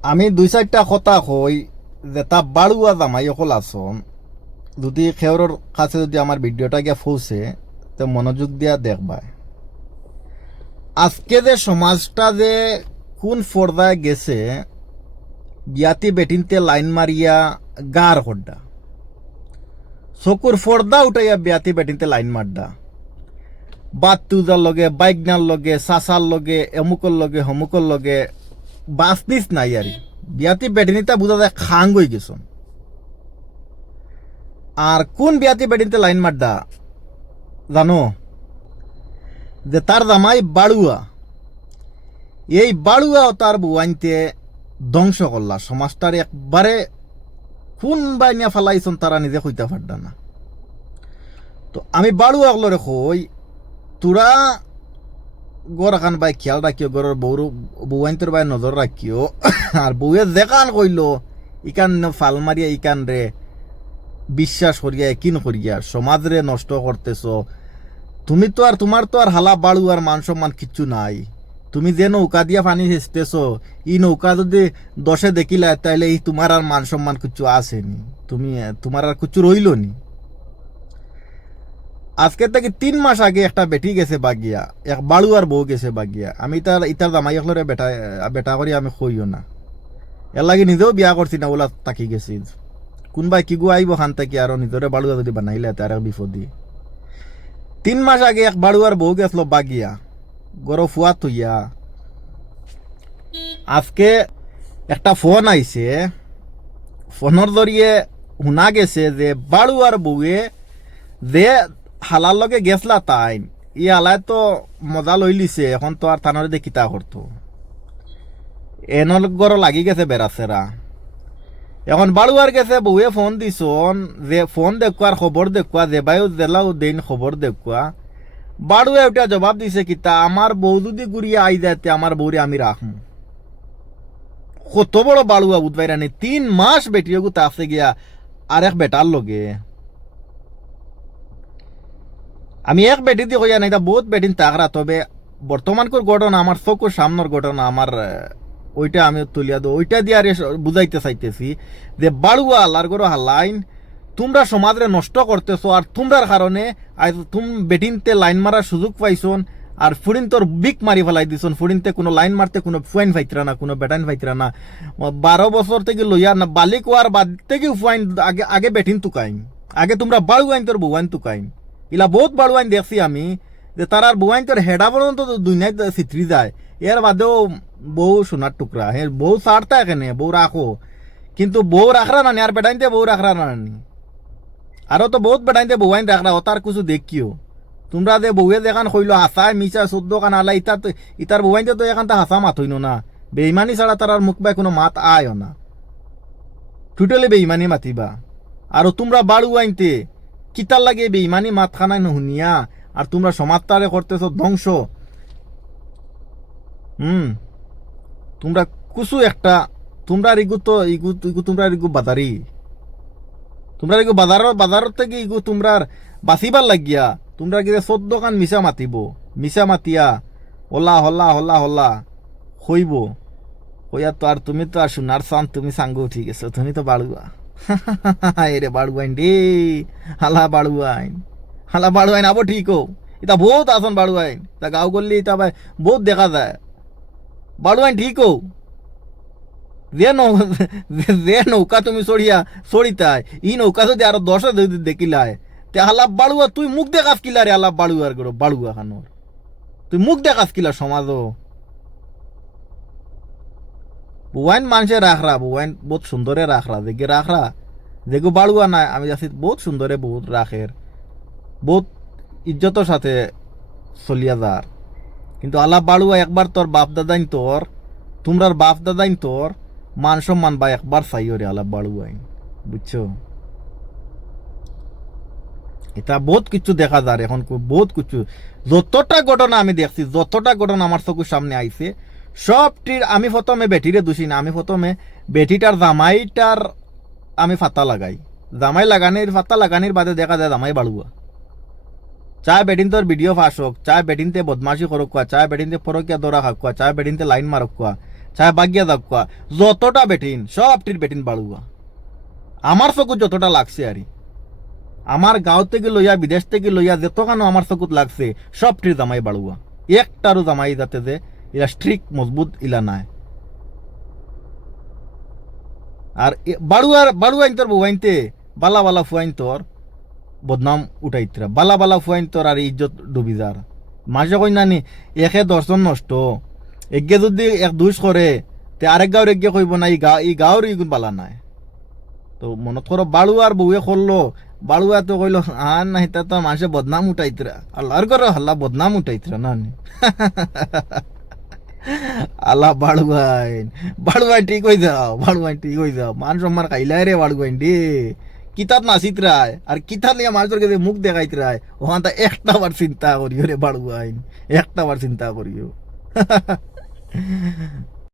আমি দুই চারটা কথা কই যে তা বাড়ুয়া জামাই অকল আসন যদি খেয়রর কাছে যদি আমার ভিডিওটা গিয়ে পৌঁছে তো মনোযোগ দিয়া দেখবাই আজকে যে সমাজটা যে কোন পর্দায় গেছে, বিয়াতি বেটিনতে লাইন মারিয়া গার হড্ডা চকুর পর্দা উঠাইয়া বিয়াতি বেটিনতে লাইন মারডা বাত তুজার লগে বাইকনার লগে চাচার লগে এমুকর লগে হমুকর লগে বাসনিস নাই আর বিয়াতি বেটিনিতা বুঝা যায় খাং হয়ে গেছন। আর কোন বিয়াতি বেটিনতে লাইন মারডা জানো? যে তার জামাই বাড়ুয়া। এই বাড়ুয়া তার বুয়াইনতে ধ্বংস করলা। সমাজটার একবারে কোন বাইনিয়া ফালাইছন তারা নিজে কইতে পারডা না। তো আমি বাড়ুয়া অগলরে কই, তোরা গড় এখান বাই খেয়াল রাখিও গড়ের বউর বউয়াইন্তর বাই নজর রাখিও আর বউয়ে যেখান কইল ইকান ফাল মারিয়া ইকান রে বিশ্বাস করিয়া একিন করিয়া সমাজ রে নষ্ট করতেছ তুমি তো আর তোমার তো আর হালা বাড়ু আর মান সম্মান কিচ্ছু নাই। তুমি যে নৌকা দিয়া পানি হেসতেছ ই নৌকা যদি দশে দেখিলা, তাইলে এই তোমার আর মান সম্মান কিচ্ছু আসেনি তুমি তোমার আর কিচ্ছু রইল নি আজকে থেকে তিন মাস আগে একটা বেটি গেছে বাগিয়া। এক বাড়ু আর বউ গেছে বাগিয়া। আমি তার ইতার জামাই একলরে বেটা বেটা করি আমি কইও না। এর লাগি নিজেও বিয়া করছি না ওলা তাকি গেছি। কোনবাই কি গো আইব খান থাকি আর নিজরে বাড়ুয়া যদি বানাইলে তার বিপদি। তিন মাস আগে এক বাড়ু আর বউ গেছিল বাগিয়া। গরো ফুয়া তুইয়া আজকে একটা ফোন আইছে ফোনের জরিয়ে শুনা গেছে যে বাড়ু আর বউয়ে যে হালার লগে গেছলা তাই। ই হালাই তো মজা লই লিছে, এখন তো আর থানারে দেখি তা করতো এনর গড় লাগি গেছে বেড়াছেরা এখন বাড়ুয়ার গেছে বউয়ে ফোন দিছন যে ফোন দেখুয়ার খবর দেখুয়া যে বায়ু জেলাও দিন খবর দেখুয়া বাড়ুয়ে ওটা জবাব দিছে কিতা আমার বউ যদি ঘুরিয়ে আই যাতে আমার বউরে আমি রাখমু কত বড় বাড়ুয়া বুধবাই রানি তিন মাস বেটিয়ে গুতা আছে গিয়া আর এক বেটার লগে। আমি এক বেটি দিয়ে কইয়া নাই বহুত বেটিন তাকরা তবে বর্তমানকার ঘটনা, আমার চকুর সামনের ঘটনা, আমার ওইটা আমি তুলিয়া দো ওইটা দিয়ে আর বুঝাইতে চাইতেছি যে বাড়ুয়া আল্লাহর গরো হালাইন তোমরা সমাজরে নষ্ট করতেছো আর তোমরার কারণে আজ তুম বেটিনতে লাইন মারার সুযোগ পাইছন আর ফুড়িন তোর বিক মারি ফেলাই দিছন ফুড়িনতে কোনো লাইন মারতে কোনো ফুয়াইন ফাইতরা না, কোনো বেটাইন ফাইতরা না। বারো বছর থেকে লইয়া না, বালিক হওয়ার বাদ থেকে ফুয়াইন আগে আগে বেটিন তুকাইন, আগে তোমরা বাড়ুয়াইন তোর বউয়াইন তুকাইন। ইলা বহুত বাড়ুয়াইন দেখছি আমি, যে তার আর বউয়াইন তোর হেডা পর্যন্ত দুনিয়ায় চিত্রি যায়। এর বাদেও বউ সোনার টুকরা হ্যাঁ বউ ছাড়তা এখানে বউ রাখো কিন্তু বউ রাখরা না আর বেটাইনতে বউ রাখরা না নি আরও তো বহুত বেটাইনতে বউয়াইন রাখরা ও তার কিছু দেখিও। তোমরা যে বউয়ে দেখান কইলো হাসায় মিশা চোদ্দ কান আলা ইতার তো ইতার বউয়াইনতে তো এখানটা হাসা মাত হইনো না। বেইমানি ছাড়া তার আর মুখ বাই কোনো মাত আয়ও না। টোটালি বেইমানি মাতিবা। আর তোমরা বাড়ু আইনতে কিতার লাগে বেইমানি মাত খানাই নুনিয়া আর তোমরা সমাজটারে করতেছ, ধ্বংস। হুম। তোমরা কুসু একটা, তোমরা ইগু তো, ইগু ইগু তোমরা ইগু বাজারি। তোমরা ইগু বাজার বাজার থেকে ইগু তোমরা বাঁচিবার লাগিয়া। তোমরা কি চোদ্দ কান মিশা মাতিব। মিশা মাতিয়া হলা হলা হলা হলা হইব। হইয়া তো আর তুমি তো আর সোনার চান, তুমি সাঙ্গো ঠিক আছে তুমি তো বাড়ুয়া এরে বাড়ুয়াইন রে, হালা বাড়ুয়াইন। হালা বাড়ুয়াইন আবো ঠিক এটা বহুত আসন বাড়ুয়াইন। তা গাঁও করলে ভাই বহুত দেখা যায়। বাড়ুয়াইন ঠিক হো যে নৌ যে নৌকা তুমি সরিয়া সরিতাই ই নৌকা যদি আরও দশ যদি দেখিলাই তে হালা বাড়ুয়া, তুই মুখ দেখাস কিলা রে হালা বাড়ুয়ার গরো, বাড়ুয়া খানোর তুই মুখ দেখাস কিলা সমাজও। বুয়াইন মানুষে রাখরা বুয়াইন বহুত সুন্দরে রাখরা দেখে রাখরা? যেগু বাড়ুয়া নাই, আমি যাচ্ছি বহুত সুন্দরে বহুত রাখের, বহুত ইজ্জতর সাথে চলিয়া যার। কিন্তু আল্লাহ বাড়ুয়া একবার তোর বাপ দাদাইন তোর, তোমরার বাপ দাদাইন তোর, মান সম্মান বা একবার চাইও রে আল্লাহ বাড়ুয়াইন, বুঝছ? এটা বহুত কিছু দেখা যায় এখন বহুত কিছু। যতটা ঘটনা আমি দেখছি, যতটা ঘটনা আমার চকুর সামনে আইছে সবটির আমি প্রথমে বেটিরে দোষী না, আমি প্রথমে বেটিটার জামাইটার আমি ফাতা লাগাই। জামাই লাগানির, ফাতা লাগানির বাদে দেখা যায় জামাই বাড়ুয়া। চায় বেটিন তোর ভিডিও ফাঁস হোক চায় বেটিনতে বদমাশি করক কোয়া চায় বেটিনতে পরকিয়া দৌড়া খাক কোয়া চায় বেটিনতে লাইন মারক কোয়া চাহে বাগিয়া যাক কোয়া যতটা বেটিন সবটির বেটিন বাড়ুয়া। আমার চকুত যতটা লাগছে আরি আমার গাঁও থেকে লইয়া বিদেশ থেকে লইয়া যতখানো আমার চকুত লাগছে সবটির জামাই বাড়ুয়া। একটারও জামাই যাতে যে ইলা স্ট্রিক মজবুত, ইলা নাই। আর বাড়ুয়ার বাড়ুয়াইন তোর বউয়াইনতে বালা বালা ফুয়াইন তোর বদনাম উঠাইতরা। বালা বালা ফুয়াইন তোর আর ইজ্জত ডুবি যার। মাসে কই নানি একে দর্শন নষ্ট। এগে যদি এক দুষ করে, তে আরেক গাঁর এগে কইব না, ই গা ই গাঁর ইগুন বালা নাই। তো মনত করো বাড়ুয়ার বউয়ে করল বাড়ুয়া তো কইল, আন না হিতা তো মাসে বদনাম উঠাইতরা। আল্লাহর করে হাল্লা বদনাম উঠাইতরা না? আল্লাহ বাড়ুয়াইন বাড়ুয়াইন ঠিক হয়ে যাও বাড়ুয়াইন ঠিক হয়ে যাও মান সম্মান খাইলাই রে বাড়ুয়াইন ডে কিতাব নাচিত রায়, আর কিতাব নিয়ে মানুষের কাছে মুখ দেখাইত রায়, ওখান তা একটা চিন্তা করিও রে একটা বার চিন্তা করিও।